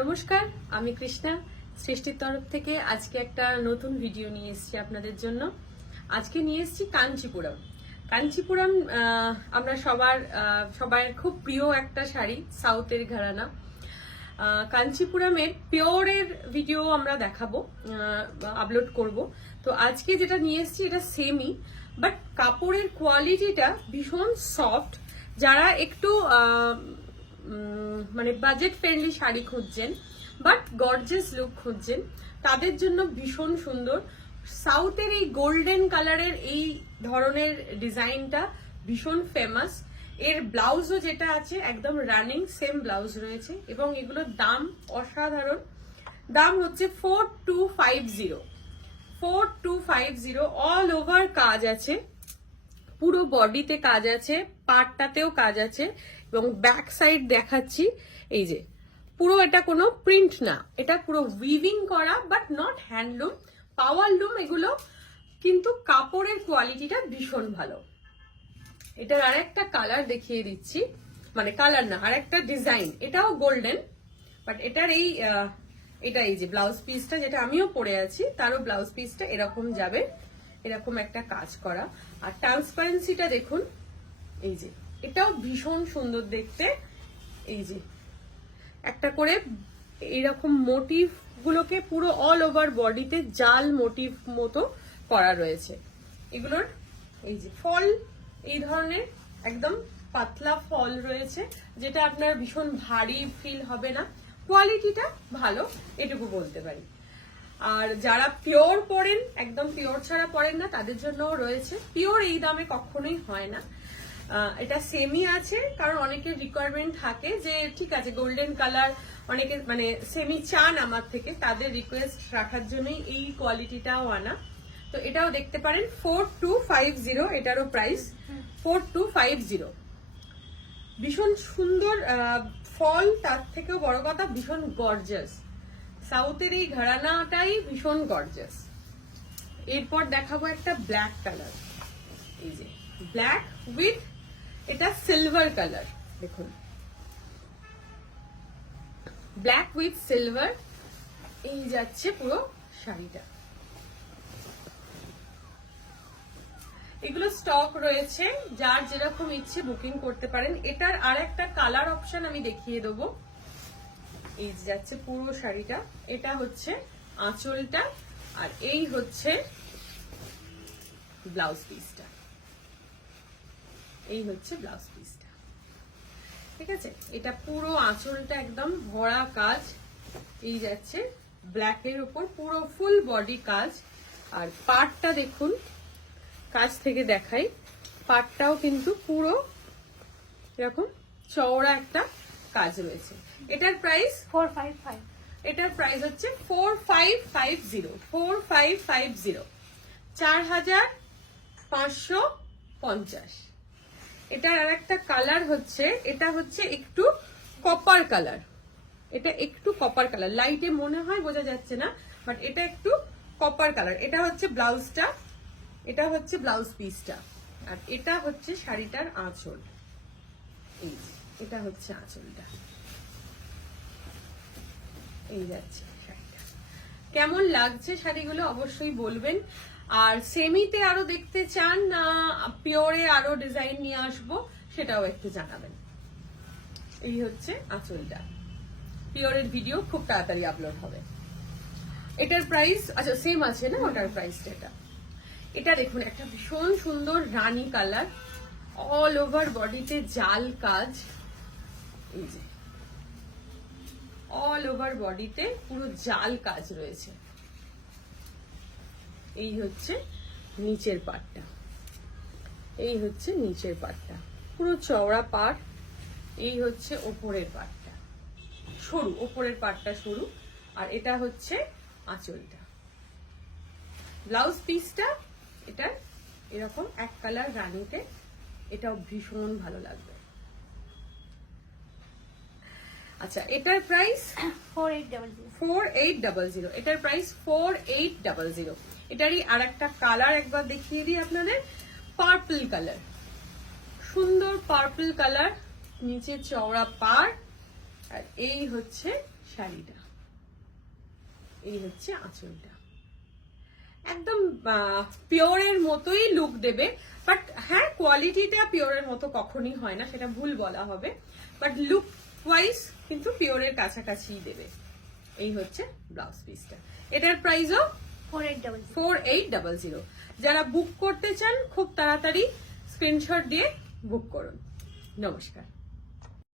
নমস্কার, আমি কৃষ্ণা সৃষ্টির তরফ থেকে আজকে একটা নতুন ভিডিও নিয়ে এসেছি আপনাদের জন্য। আজকে নিয়ে এসেছি কাঞ্চিপুরম। কাঞ্চিপুরম আমরা সবার খুব প্রিয় একটা শাড়ি, সাউথের ঘরানা। কাঞ্চিপুরমের পিওরের ভিডিও আমরা দেখাবো, আপলোড করব। তো আজকে যেটা নিয়ে এসেছি এটা সেমি, বাট কাপড়ের কোয়ালিটিটা ভীষণ সফট। যারা একটু মানে বাজেট ফ্রেন্ডলি শাড়ি খুঁজছেন বাট গর্জিয়াস লুক খুঁজছেন, তাদের জন্য ভীষণ সুন্দর। সাউথের এই গোল্ডেন কালারের এই ধরনের ডিজাইনটা ভীষণ ফেমাস। এর ব্লাউজও যেটা আছে একদম রানিং সেম ব্লাউজ রয়েছে এবং এগুলোর দাম অসাধারণ। দাম হচ্ছে 4250 অল ওভার কাজ আছে, পুরো বডিতে কাজ আছে, পাটটাতেও কাজ আছে এবং ব্যাক সাইড দেখাচ্ছি। এই যে পুরো এটা কোনো প্রিন্ট না, এটা পুরো উইভিং করা, বাট নট হ্যান্ডলুম, পাওয়ার লুম এগুলো, কিন্তু কাপড়ের কোয়ালিটিটা ভীষণ ভালো। এটার আরেকটা কালার দেখিয়ে দিচ্ছি, মানে কালার না, আরেকটা ডিজাইন। এটাও গোল্ডেন, বাট এটার এটা এই যে ব্লাউজ পিসটা যেটা আমিও পরে আছি, তারও ব্লাউজ পিসটা এরকম যাবে, এরকম একটা কাজ করা। আর ট্রান্সপারেন্সিটা দেখুন, এই যে এটাও ভীষণ সুন্দর দেখতে। এই যে একটা করে এইরকম মোটিভ গুলোকে পুরো অল ওভার বডিতে জাল মোটিভ মতো করা রয়েছে। এগুলোর এই যে ফল, এই ধরনের একদম পাতলা ফল রয়েছে, যেটা আপনার ভীষণ ভারী ফিল হবে না। কোয়ালিটিটা ভালো, এটুকু বলতে পারি। আর যারা পিওর পরেন, একদম পিওর ছাড়া পরেন না, তাদের জন্যও রয়েছে। পিওর এই দামে কখনোই হয় না। এটা সেমি আছে, কারণ অনেকের রিকোয়ারমেন্ট থাকে যে ঠিক আছে গোল্ডেন কালার, অনেকে মানে সেমি চান আমার থেকে, তাদের রিকোয়েস্ট রাখার জন্যই এই কোয়ালিটিটাও আনা। তো এটাও দেখতে পারেন 4250, এটারও প্রাইস 4250। ভীষণ সুন্দর ফল, তার থেকেও বড় কথা ভীষণ গর্জিয়াস। সাউথের এই ঘরানাটাই ভীষণ গর্জিয়াস। এরপর দেখাবো একটা ব্ল্যাক কালার। এই যে ব্ল্যাক উইথ এটা সিলভার কালার, দেখুন ব্ল্যাক উইথ সিলভার, এই যাচ্ছে পুরো শাড়িটা। এগুলো স্টক রয়েছে, যার যেরকম ইচ্ছে বুকিং করতে পারেন। এটার আর একটা কালার অপশন আমি দেখিয়ে দেবো। এই যাচ্ছে পুরো শাড়িটা, এটা হচ্ছে আঁচলটা, আর এই হচ্ছে ব্লাউজ পিসটা। এই হচ্ছে ব্লাউজ পিসটা, ঠিক আছে। এটা পুরো আঁচলটা একদম ভরা কাজ, এই যাচ্ছে ব্ল্যাকের উপর পুরো ফুল বডি কাজ। আর পাটটা দেখুন, কাছ থেকে দেখাই, পাটটাও কিন্তু পুরো এরকম চওড়া একটা কাজ রয়েছে। এটার প্রাইস 455। এটার প্রাইস হচ্ছে 4550, 4550, 4550। এটার আর একটা কালার হচ্ছে, এটা হচ্ছে একটু কপার কালার। এটা একটু কপার কালার, লাইটে মনে হয় বোঝা যাচ্ছে না, বাট এটা একটু কপার কালার। এটা হচ্ছে ব্লাউজটা, এটা হচ্ছে ব্লাউজ পিসটা, আর এটা হচ্ছে শাড়িটার আঁচল। এই এটা হচ্ছে আঁচলটা, এই যাচ্ছে শাড়িটা। কেমন লাগছে শাড়িগুলো অবশ্যই বলবেন। আর সেমিতে আরো দেখতে চান না পিওরে আরো ডিজাইন নিয়ে আসবো, সেটাও একটু জানাবেন। এই হচ্ছে আঁচলটা। পিওরের ভিডিও খুব তাড়াতাড়ি আপলোড হবে। এটার প্রাইস আচ্ছা সেম আছে না, ওটার প্রাইসটা এটা। এটা দেখুন একটা ভীষণ সুন্দর রানী কালার, অল ওভার বডিতে জাল কাজ। এই যে অল ওভার বডিতে পুরো জাল কাজ রয়েছে। এই হচ্ছে নিচের পাটটা, এই হচ্ছে নিচের পাটটা, পুরো চওড়া পাট। এই হচ্ছে ওপরের পাটটা, সরু, ওপরের পাটটা সরু। আর এটা হচ্ছে আঁচলটা। ব্লাউজ পিসটা এটা এরকম এক কালার রানীতে, এটাও ভীষণ ভালো লাগবে। আচ্ছা এটার প্রাইস 4800, এটার প্রাইস 4800। এটারই আর একটা কালার একবার দেখিয়ে দিই আপনাদের, পার্পল কালার, সুন্দর পার্পল কালার, নিচে চওড়া পাড়, আর এই হচ্ছে শাড়িটা, এই হচ্ছে আঁচলটা। একদম পিওরের মতোই লুক দেবে, বাট হ্যাঁ কোয়ালিটিটা পিওরের মতো কখনই হয় না, সেটা ভুল বলা হবে, বাট লুক ওয়াইজ কিন্তু পিওরের কাছাকাছি দেবে। এই হচ্ছে ব্লাউজ পিসটা। এটার প্রাইসও 4800। যারা বুক করতে চান খুব তাড়াতাড়ি স্ক্রিনশট দিয়ে বুক করুন। নমস্কার।